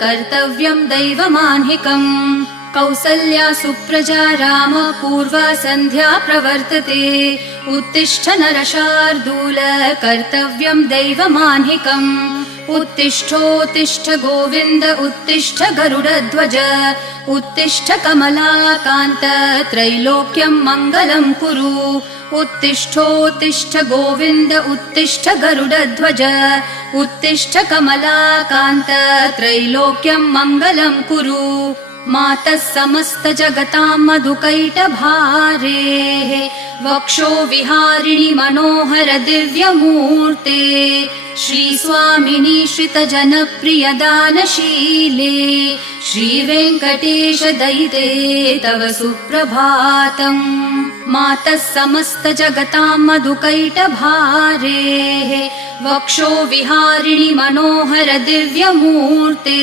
कर्तव्यं दैवमान्हिकम् कौसल्या सुप्रजा राम पूर्वा सन्ध्या प्रवर्तते उत्तिष्ठ नरशार्दूल कर्तव्यं दैवमान्हिकम् उत्तिष्ठोत्तिष्ठ गोविन्द उत्तिष्ठ गरुडध्वज उत्तिष्ठ कमलाकान्त त्रैलोक्यं मङ्गलं कुरु उत्तिष्ठोत्तिष्ठ गोविन्द उत्तिष्ठ गरुडध्वज उत्तिष्ठ कमलाकान्त त्रैलोक्यं मङ्गलं कुरु मातः समस्त जगतां मधुकैटभारेः वक्षो विहारिणि मनोहर दिव्यमूर्ते श्रीस्वामिनि श्रितजनप्रिय दानशीले श्रीवेङ्कटेश दयिते तव सुप्रभातम् मातः समस्त जगतां मधुकैटभारेः वक्षो विहारिणि मनोहर दिव्यमूर्ते